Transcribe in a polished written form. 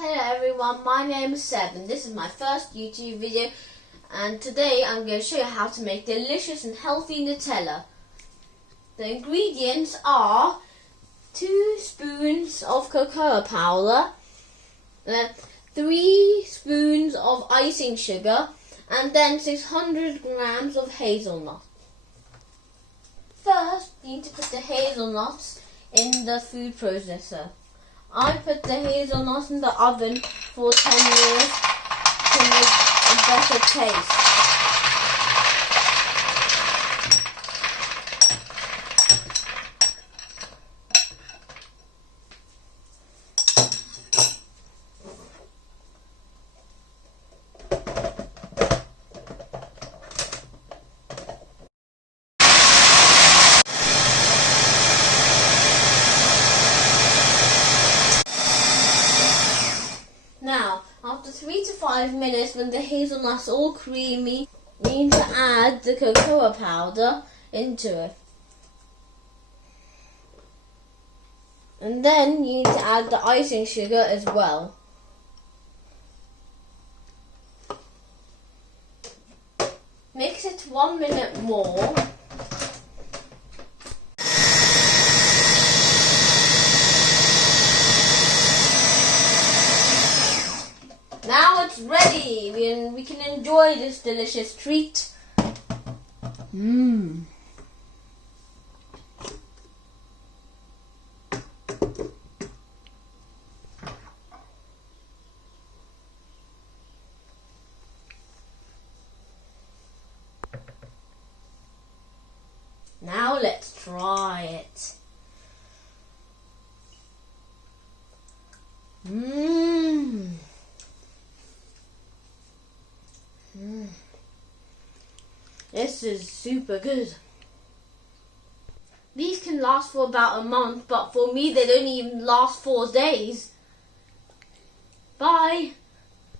Hello everyone, my name is Seb and this is my first YouTube video, and today I'm going to show you how to make delicious and healthy Nutella. The ingredients are 2 spoons of cocoa powder, 3 spoons of icing sugar, and then 600 grams of hazelnut. First, you need to put the hazelnuts in the food processor. I put the hazelnuts in the oven for 10 minutes to make a better taste. Now, after 3 to 5 minutes, when the hazelnuts are all creamy, you need to add the cocoa powder into it. And then you need to add the icing sugar as well. Mix it 1 minute more. Now it's ready. We can enjoy this delicious treat. Now let's try it. This is super good. These can last for about a month, but for me they don't even last 4 days. Bye.